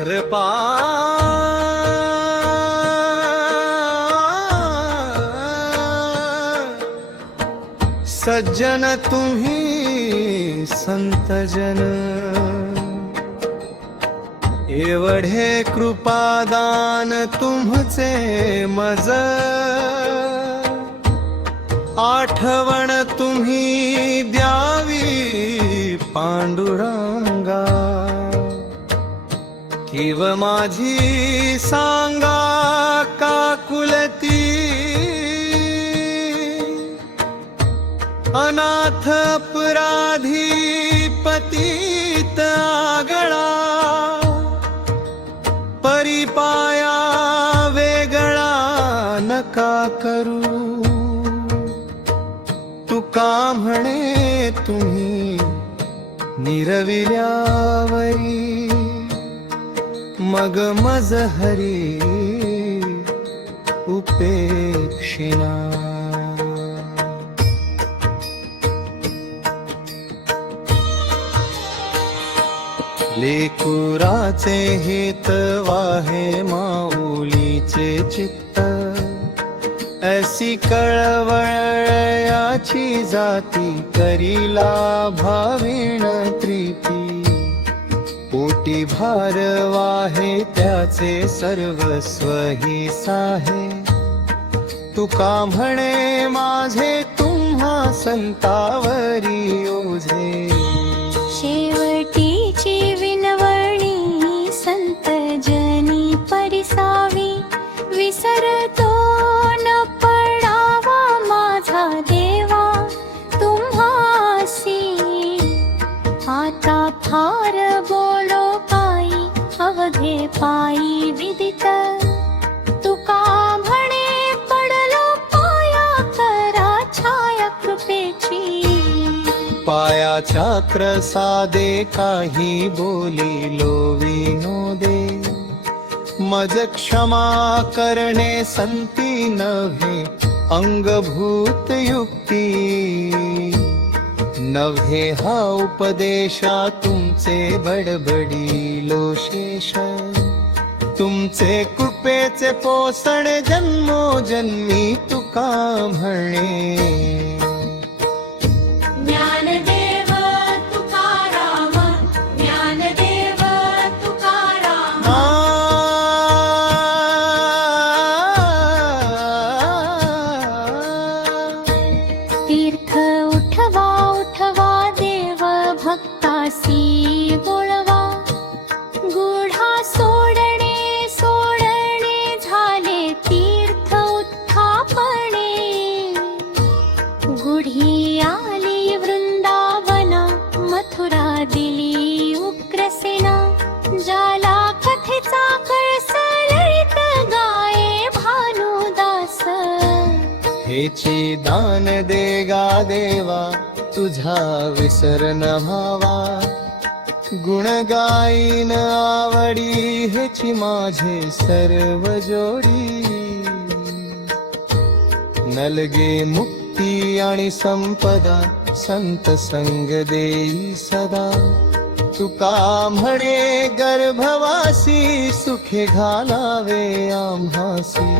कृपा सज्जन तुम्ही संतजन, एवढे कृपादान तुमचे मज, आठवण तुम्ही द्यावी पांडुरंगा, किव माझी सांगा काकुलती, अनाथ अपराधी पतित आगळा, परिपाया वेगळा नका करू, तुका म्हणे तुम्ही निरविल्यावरी, मग मज हरी उपेक्षिना. लेकुराचे हित वाहे माऊलीचे चित्त, ऐसी कळवळयाची जाती करीला भाविण प्रीती, पोटी भार वाहे त्याचे सर्वस्व ही साहे, तुका म्हणे माझे तुम्हा संतावरी ओझे. शेवटीची विनवणी संत जनी परिसावी, विसरतो न पडावा माझा देवा तुम्हासी. आता फार बोलो पायी अवघे पायी विदित, तुका म्हणे पडलो पाया करा छाया कृपेची. पायाच्या प्रसादे काही बोलिलो विनोदे, मज क्षमा करणे संती नव्हे अंगभूत युक्ती, नव्हे हा उपदेशा तुमचे बडबडिलो शेष, तुमचे कृपेचे पोषण जन्मोजन्मी तुका म्हणे. ज्ञानदेव तुकाराम, ज्ञानदेव तुकाराम. तीर्थ उठवा उठवा देव भक्तासी बोलवा, गुढा सोडणे सोडणे झाले तीर्थ उत्थापणे. गुढी आली वृंदावना, मथुरा दिली उग्रसेना, जाला कथेचा कळसळीत गाये भानुदास. हेची दान दे गा देवा तुझा विसर न व्हावा, गुण गाईन आवडी हेची माझे सर्व जोडी. नलगे मुक्ती आणि संपदा संत संग देई सदा, तुका म्हणे गर्भवासी सुखे घालावे आम्हासी.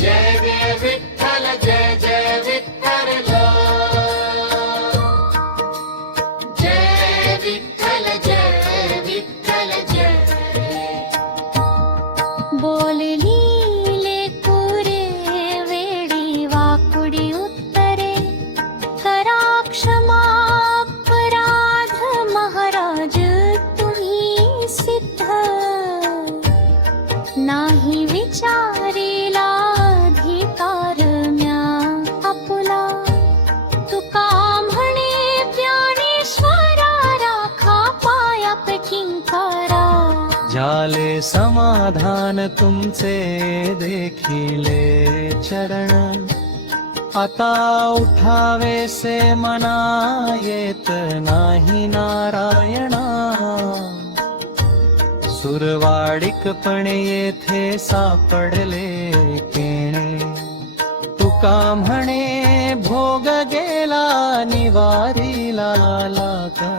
जय जय विठ्ठल जय जय विठ्ठल, जय विठ्ठल जय विठ्ठल जय. बोलली लेकुरे वेडी वाकुडी उत्तरे, करा क्षमा अपराध महाराज तुम्ही सिद्ध. नाही विचारिला अधिकार म्या आपुला, तुका म्हणे ज्ञानेश्वरा राखा पाया किंकारा. झाले समाधान तुमचे देखिले चरण, आता उठावेसे मना येत नाही नारायणा. सुरवाडिकपणे येथे सापडले केणे, तुका म्हणे भोग गेला निवारीला लागा.